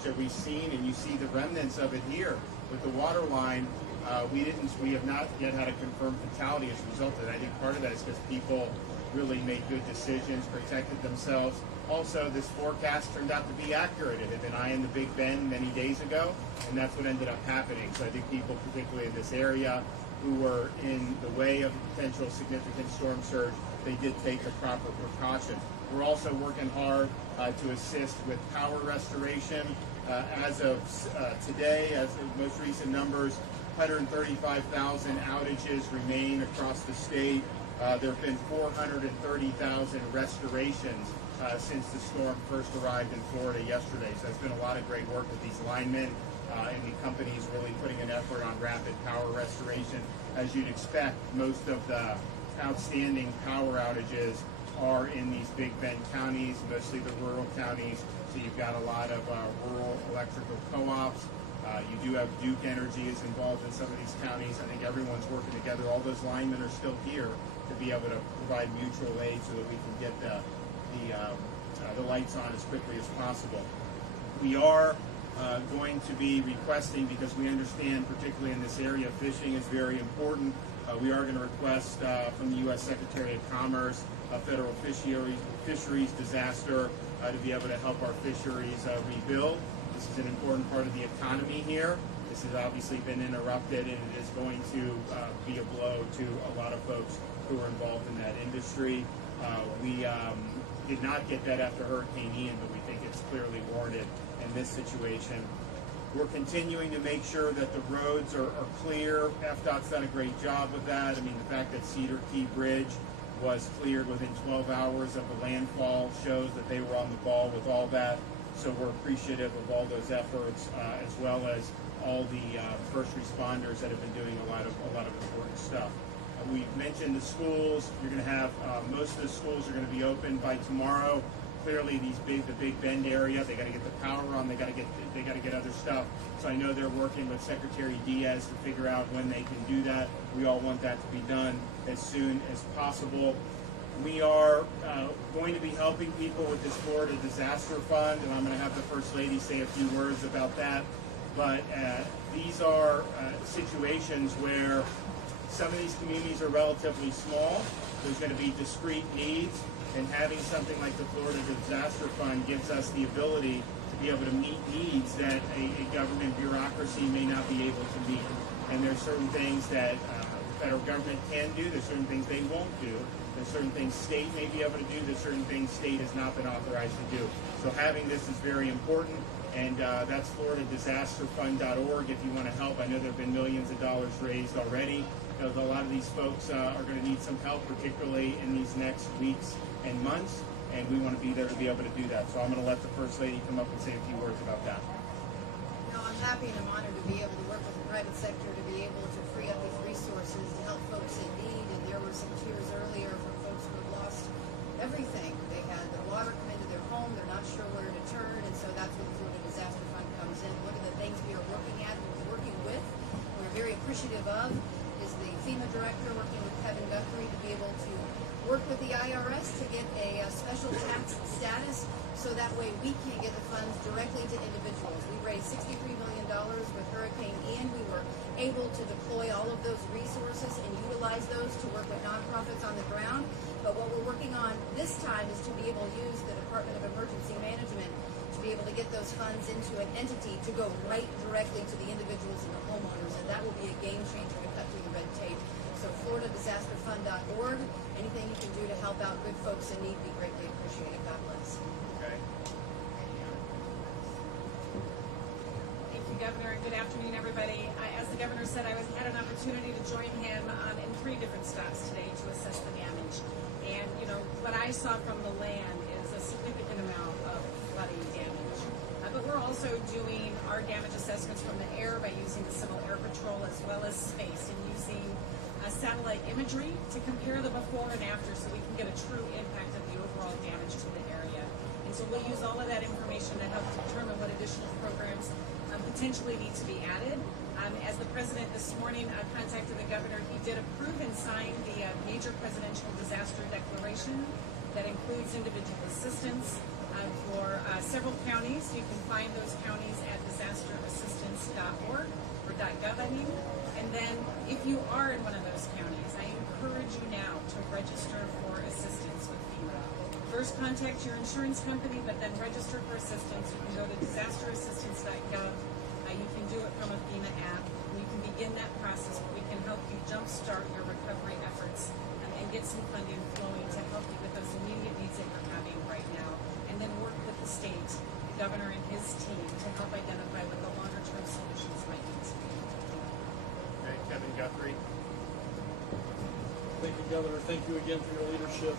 that we've seen, and you see the remnants of it here with the water line. We have not yet had a confirmed fatality as a result of that. I think part of that is because people really made good decisions, protected themselves. Also, this forecast turned out to be accurate. It had been eye in the Big Bend many days ago, and that's what ended up happening. So I think people, particularly in this area, who were in the way of a potential significant storm surge, they did take the proper precautions. We're also working hard to assist with power restoration. As of today, as the most recent numbers, 135,000 outages remain across the state. There have been 430,000 restorations since the storm first arrived in Florida yesterday. So there's been a lot of great work with these linemen and the companies really putting an effort on rapid power restoration. As you'd expect, most of the outstanding power outages are in these Big Bend counties, mostly the rural counties. So you've got a lot of rural electrical co-ops. You do have Duke Energy is involved in some of these counties. I think everyone's working together. All those linemen are still here to be able to provide mutual aid so that we can get the lights on as quickly as possible. We are going to be requesting, because we understand, particularly in this area, fishing is very important. We are going to request from the U.S. Secretary of Commerce a federal fisheries disaster to be able to help our fisheries rebuild. This is an important part of the economy here. This has obviously been interrupted, and it is going to be a blow to a lot of folks who are involved in that industry. We did not get that after Hurricane Ian, but we think it's clearly warranted in this situation. We're continuing to make sure that the roads are clear. FDOT's done a great job with that. I mean, the fact that Cedar Key Bridge was cleared within 12 hours of the landfall shows that they were on the ball with all that. So we're appreciative of all those efforts, as well as all the first responders that have been doing a lot of important stuff. We mentioned the schools. You're going to have most of the schools are going to be open by tomorrow. Clearly, the Big Bend area, they got to get the power on. They got to get other stuff. So I know they're working with Secretary Diaz to figure out when they can do that. We all want that to be done as soon as possible. We are going to be helping people with this Florida Disaster Fund, and I'm going to have the First Lady say a few words about that. But these are situations where some of these communities are relatively small. There's going to be discrete needs, and having something like the Florida Disaster Fund gives us the ability to be able to meet needs that a government bureaucracy may not be able to meet. And there's certain things that the federal government can do. There's certain things they won't do. There's certain things state may be able to do. There's certain things state has not been authorized to do. So having this is very important. And that's FloridaDisasterFund.org if you want to help. I know there have been millions of dollars raised already. Because a lot of these folks are going to need some help, particularly in these next weeks and months, and we want to be there to be able to do that. So I'm going to let the First Lady come up and say a few words about that. No, I'm happy and I'm honored to be able to work with the private sector to be able to free up these resources to help folks in need. And there were some tears earlier from folks who have lost everything. They had the water come into their home, they're not sure where to turn, and so that's where the Florida Disaster Fund comes in. One of the things we are working at and working with, we're very appreciative of, is the FEMA director working with Kevin Guthrie to be able to work with the IRS to get a special tax status, so that way we can get the funds directly to individuals. We raised $63 million with Hurricane Ian. We were able to deploy all of those resources and utilize those to work with nonprofits on the ground. But what we're working on this time is to be able to use the Department of Emergency Management to be able to get those funds into an entity to go right directly to the individuals and the homeowners, and that will be a game changer to cut through the red tape. So FloridaDisasterFund.org, anything you can do to help out good folks in need, be greatly appreciated. God bless. Okay. Thank you, Governor, and good afternoon, everybody. As the Governor said, I had an opportunity to join him in 3 different stops today to assess the damage. And, you know, what I saw from the land is a significant amount of flooding damage. But we're also doing our damage assessments from the air by using the Civil Air Patrol as well as space, and using satellite imagery to compare the before and after so we can get a true impact of the overall damage to the area. And so we'll use all of that information to help determine what additional programs potentially need to be added. As the President this morning contacted the Governor, he did approve and sign the Major Presidential Disaster Declaration that includes individual assistance for several counties. You can find those counties .org or .gov, And then if you are in one of those counties, I encourage you now to register for assistance with FEMA. First contact your insurance company, but then register for assistance. You can go to disasterassistance.gov. You can do it from a FEMA app. And you can begin that process where we can help you jumpstart your recovery efforts and get some funding flowing to help you with those immediate needs that you're having right now. And then work with the state, the governor and his team to help identify what the longer-term solutions might need to be. Okay, Kevin Guthrie. Thank you, Governor. Thank you again for your leadership.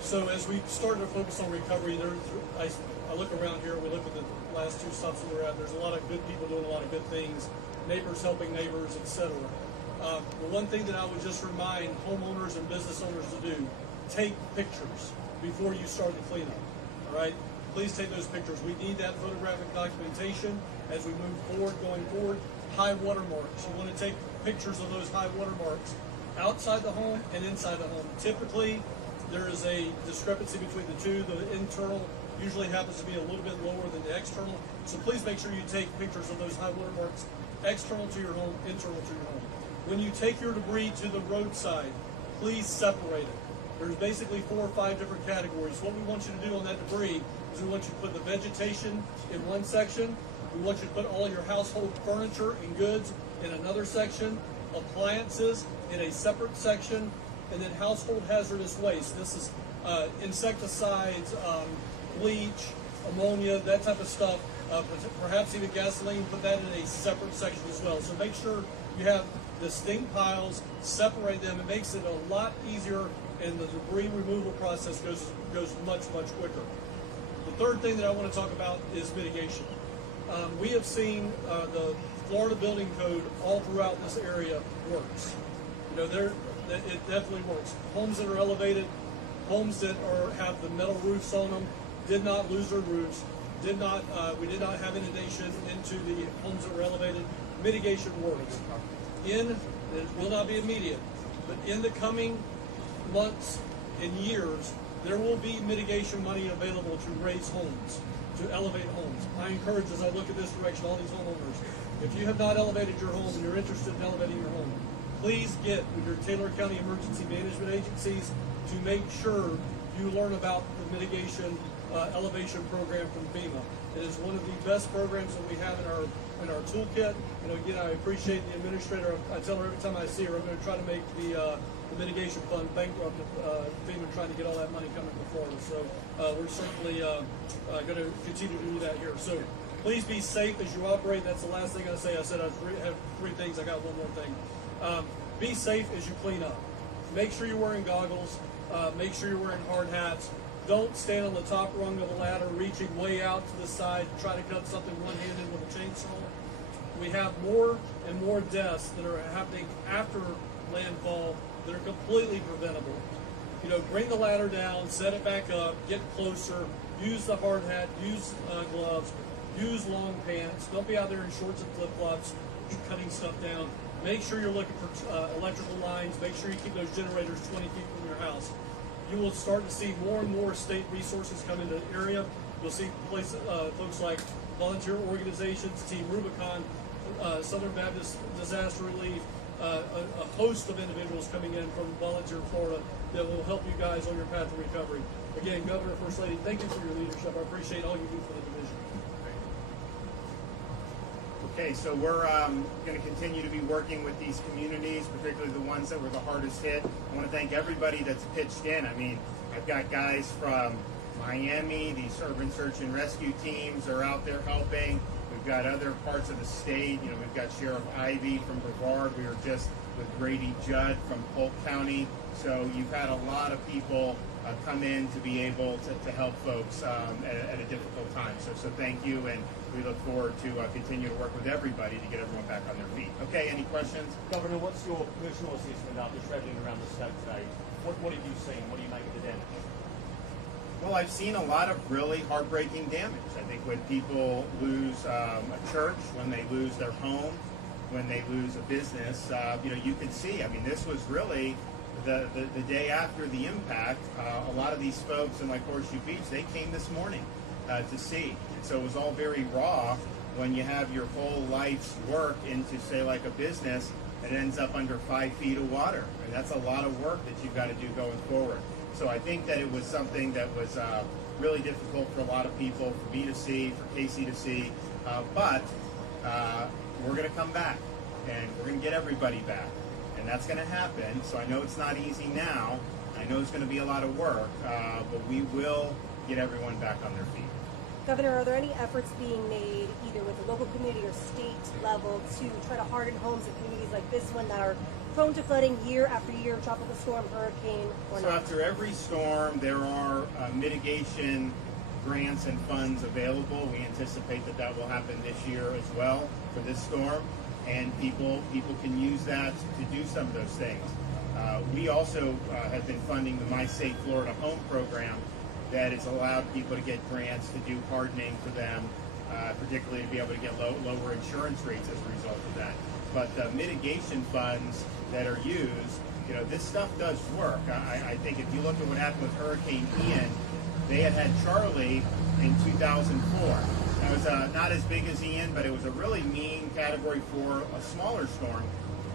So as we started to focus on recovery, I look around here, we look at the last two stops that we're at, there's a lot of good people doing a lot of good things, neighbors helping neighbors, etc. The one thing that I would just remind homeowners and business owners to do, take pictures before you start the cleanup, all right? Please take those pictures. We need that photographic documentation as we move forward, going forward. High water marks. You want to take pictures of those high water marks outside the home and inside the home. Typically, there is a discrepancy between the two. The internal usually happens to be a little bit lower than the external. So please make sure you take pictures of those high water marks external to your home, internal to your home. When you take your debris to the roadside, please separate it. There's basically 4 or 5 different categories. What we want you to do on that debris is we want you to put the vegetation in one section. We want you to put all your household furniture and goods in another section, appliances in a separate section, and then household hazardous waste. This is insecticides, bleach, ammonia, that type of stuff, perhaps even gasoline. Put that in a separate section as well. So make sure you have distinct piles, separate them. It makes it a lot easier, and the debris removal process goes much, much quicker. The third thing that I want to talk about is mitigation. We have seen the Florida Building Code all throughout this area works. You know, it definitely works. Homes that are elevated, homes that have the metal roofs on them, did not lose their roofs. We did not have inundation into the homes that were elevated. Mitigation works. It will not be immediate, but in the coming months and years, there will be mitigation money available to raise homes, to elevate homes. I encourage, as I look at this direction, all these homeowners, if you have not elevated your home and you're interested in elevating your home, please get with your Taylor County emergency management agencies to make sure you learn about the mitigation elevation program from FEMA. It is one of the best programs that we have in our toolkit. You know, again, I appreciate the administrator. I tell her every time I see her, I'm going to try to make the mitigation fund bankrupt FEMA trying to get all that money coming to Florida. So we're certainly going to continue to do that here. So please be safe as you operate. That's the last thing I say. I said I have 3 things. I got one more thing. Be safe as you clean up. Make sure you're wearing goggles. Make sure you're wearing hard hats. Don't stand on the top rung of the ladder, reaching way out to the side to try to cut something one-handed with a chainsaw. We have more and more deaths that are happening after landfall that are completely preventable. You know, bring the ladder down, set it back up, get closer, use the hard hat, use gloves, use long pants. Don't be out there in shorts and flip-flops cutting stuff down. Make sure you're looking for electrical lines. Make sure you keep those generators 20 feet from your house. You will start to see more and more state resources come into the area. You'll see folks like volunteer organizations, Team Rubicon, Southern Baptist Disaster Relief, a host of individuals coming in from Volunteer Florida that will help you guys on your path to recovery. Again, Governor, First Lady, thank you for your leadership. I appreciate all you do for the division. Okay, so we're going to continue to be working with these communities, particularly the ones that were the hardest hit. I want to thank everybody that's pitched in. I mean, I've got guys from Miami, these urban search and rescue teams are out there helping. We've got other parts of the state. You know, we've got Sheriff Ivy from Brevard. We were just with Grady Judd from Polk County. So you've had a lot of people come in to be able to help folks at a difficult time. So thank you, and we look forward to continue to work with everybody to get everyone back on their feet. Okay, any questions? Governor, what's your personal assessment after traveling around the state today? What have you seen? What do you make of the damage? Well, I've seen a lot of really heartbreaking damage. I think when people lose a church, when they lose their home, when they lose a business, you know, you can see, I mean, this was really the day after the impact. A lot of these folks in like Horseshoe Beach, they came this morning. to see. And so it was all very raw when you have your whole life's work into, say, like a business, and it ends up under 5 feet of water. And that's a lot of work that you've got to do going forward. So I think that it was something that was really difficult for a lot of people, for me to see, for Casey to see. But we're going to come back, and we're going to get everybody back. And that's going to happen. So I know it's not easy now. I know it's going to be a lot of work, but we will get everyone back on their feet. Governor, are there any efforts being made either with the local community or state level to try to harden homes in communities like this one that are prone to flooding year after year, tropical storm, hurricane, or So not? after every storm, there are mitigation grants and funds available. We anticipate that that will happen this year as well for this storm, and people can use that to do some of those things. We also have been funding the My Safe Florida Home program that has allowed people to get grants to do hardening for them, particularly to be able to get lower insurance rates as a result of that. But the mitigation funds that are used, this stuff does work. I think if you look at what happened with Hurricane Ian, they had Charlie in 2004. That was not as big as Ian, but it was a really mean Category 4, a smaller storm.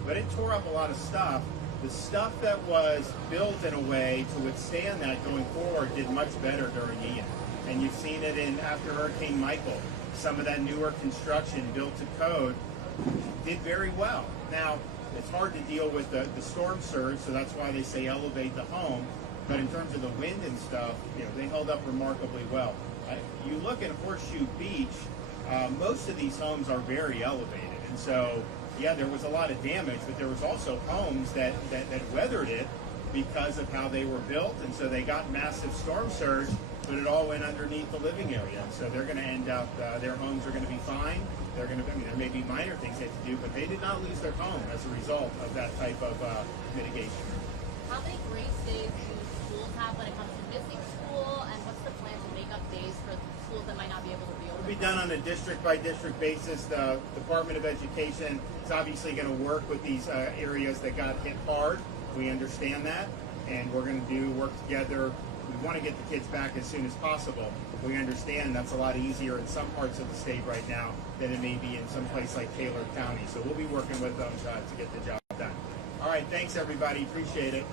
But it tore up a lot of stuff. The stuff that was built in a way to withstand that going forward did much better during Ian. And you've seen it after Hurricane Michael. Some of that newer construction built to code did very well. Now, it's hard to deal with the storm surge, so that's why they say elevate the home. But in terms of the wind and stuff, they held up remarkably well. You look at Horseshoe Beach, most of these homes are very elevated. And so, yeah, there was a lot of damage, but there was also homes that weathered it because of how they were built. And so they got massive storm surge, but it all went underneath the living area. So they're going to end up, their homes are going to be fine. There may be minor things they have to do, but they did not lose their home as a result of that type of mitigation. How many grace days do schools have when it comes to missing school, and what's the plan to make up days for schools that might not be able to be open? It'll be done on a district-by-district basis. The Department of Education is obviously going to work with these areas that got hit hard. We understand that, and we're going to work together. We want to get the kids back as soon as possible. We understand that's a lot easier in some parts of the state right now than it may be in some place like Taylor County. So we'll be working with them to get the job done. All right, thanks everybody. Appreciate it.